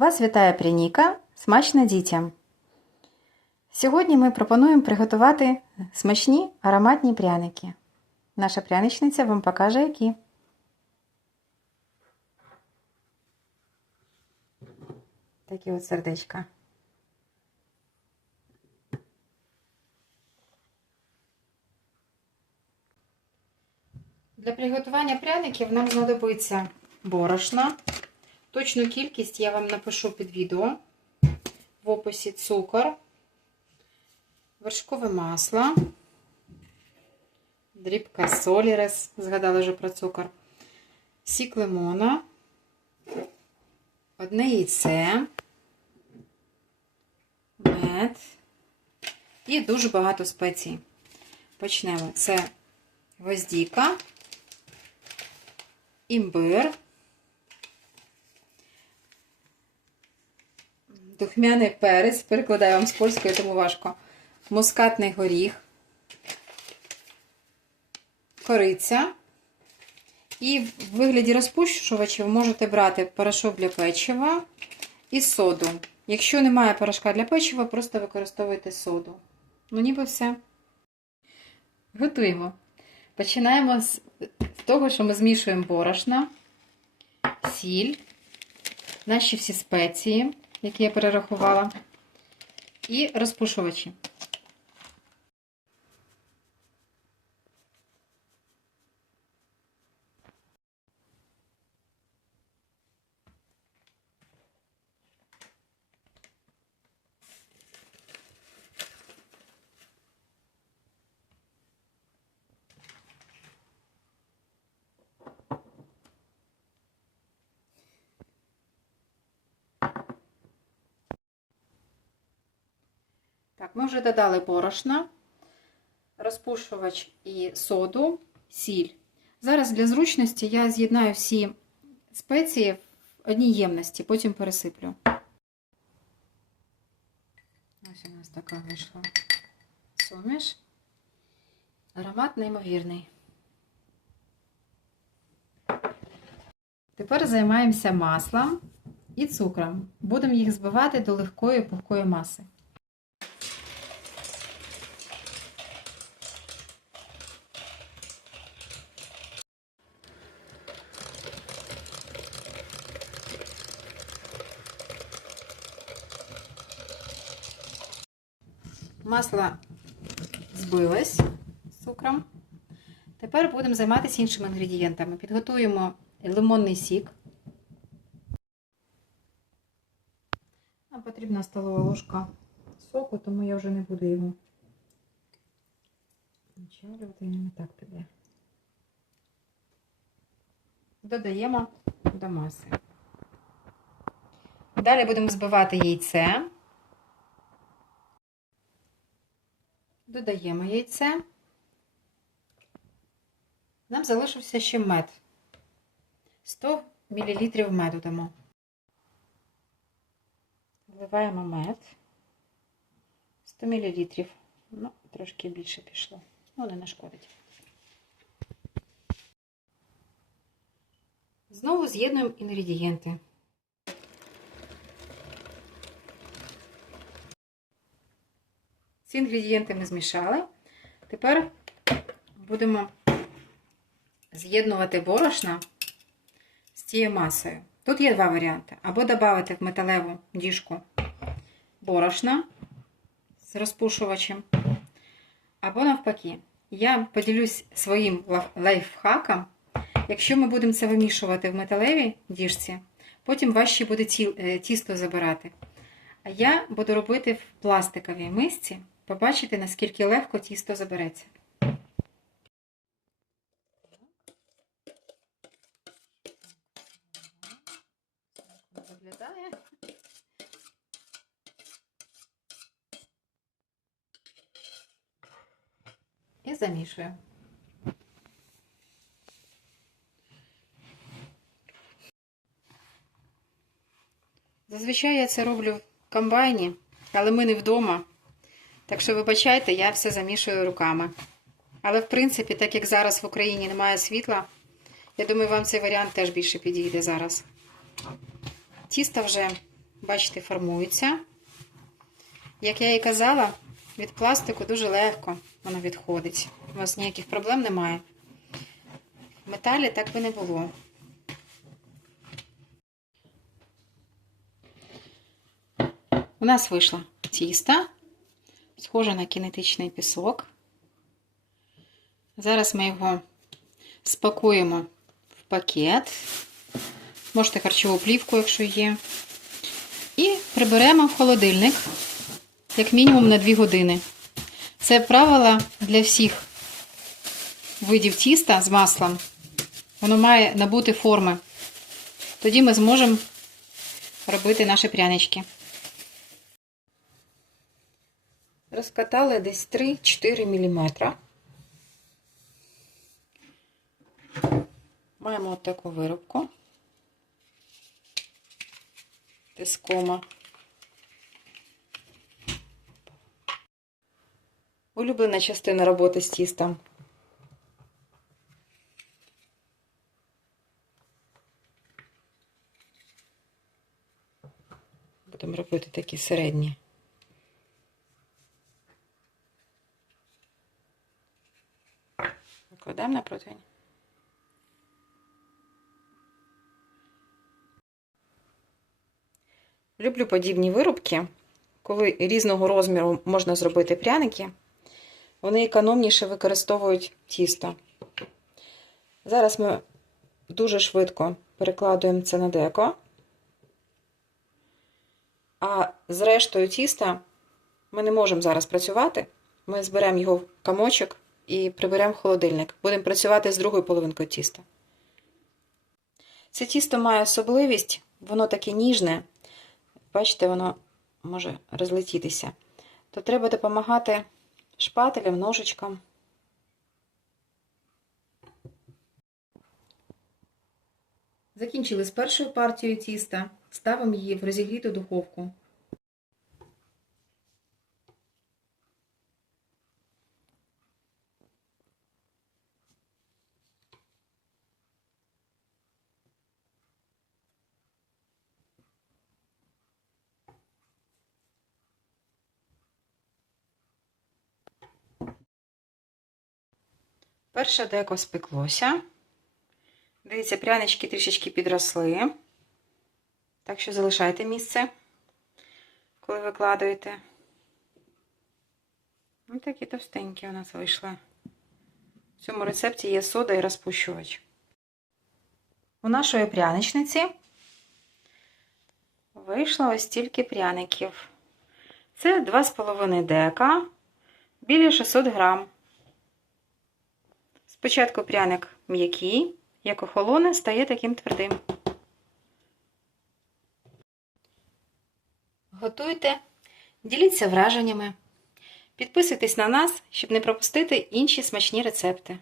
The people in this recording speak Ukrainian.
Вас вітає Пряніка. Смачно дітям. Сьогодні ми пропонуємо приготувати смачні ароматні пряники. Наша пряничниця вам покаже, які. Такі от сердечка. Для приготування пряників нам знадобиться борошна. Точну кількість я вам напишу під відео. В описі цукор, вершкове масло, дрібка солі, раз згадали вже про цукор, сік лимона, одне яйце, мед і дуже багато спецій. Почнемо. Це гвоздіка, імбир. Духмяний перець, перекладаю вам з польської, тому важко. Мускатний горіх, кориця. І в вигляді розпущувачів можете брати порошок для печива і соду. Якщо немає порошка для печива, просто використовуйте соду. Ну, ніби все. Готуємо. Починаємо з того, що ми змішуємо борошна, сіль, наші всі спеції які я перерахувала, і розпушувачі. Так, ми вже додали борошна, розпушувач і соду, сіль. Зараз для зручності я з'єднаю всі спеції в одній ємності, потім пересиплю. Ось у нас така вийшла суміш. Аромат неймовірний. Тепер займаємося маслом і цукром. Будемо їх збивати до легкої пухкої маси. Масло збилось з цукром. Тепер будемо займатися іншими інгредієнтами. Підготуємо лимонний сік. Нам потрібна столова ложка соку, тому я вже не буду його началювати, він так піде. Додаємо до маси. Далі будемо збивати яйце. Додаємо яйце. Нам залишився ще мед. 100 мл меду дамо. Вливаємо мед. 100 мл. Ну, трошки більше пішло. Ну, не нашкодить. Знову з'єднуємо інгредієнти. Ці інгредієнти ми змішали. Тепер будемо з'єднувати борошна з цією масою. Тут є два варіанти. Або додати в металеву діжку борошна з розпушувачем, або навпаки. Я поділюсь своїм лайфхаком. Якщо ми будемо це вимішувати в металевій діжці, потім важче буде тісто забирати. А я буду робити в пластиковій мисці. Побачите, наскільки легко тісто забереться. Виглядає. І замішую. Зазвичай я це роблю в комбайні, але ми не вдома. Так що, вибачайте, я все замішую руками. Але, в принципі, так як зараз в Україні немає світла, я думаю, вам цей варіант теж більше підійде зараз. Тісто вже бачите, формується. Як я і казала, від пластику дуже легко воно відходить. У вас ніяких проблем немає. В металі так би не було. У нас вийшло тісто, схоже на кінетичний пісок. Зараз ми його спакуємо в пакет. Можете харчову плівку, якщо є. І приберемо в холодильник, як мінімум на 2 години. Це правило для всіх видів тіста з маслом. Воно має набути форми. Тоді ми зможемо робити наші прянички. Розкатали десь 3-4 мм. Маємо таку виробку тискома. Улюблена частина роботи з тістом. Будемо робити такі середні. Викладаємо на противень. Люблю подібні виробки, коли різного розміру можна зробити пряники, вони економніше використовують тісто. Зараз ми дуже швидко перекладуємо це на деко, а з рештою тіста ми не можемо зараз працювати. Ми зберемо його в комочок і приберемо холодильник. Будемо працювати з другою половинкою тіста. Це тісто має особливість, воно таке ніжне. Бачите, воно може розлетітися. То треба допомагати шпателем, ножичком. Закінчили з першою партією тіста. Ставимо її в розігріту духовку. Перше деко спеклося. Дивіться, прянички трішечки підросли. Так що залишайте місце, коли викладуєте. Ось такі товстенькі у нас вийшли. В цьому рецепті є сода і розпущувач. У нашої пряничниці вийшло ось стільки пряників. Це 2,5 дека, біля 600 грам. Спочатку пряник м'який, як охолоне, стає таким твердим. Готуйте, діліться враженнями. Підписуйтесь на нас, щоб не пропустити інші смачні рецепти.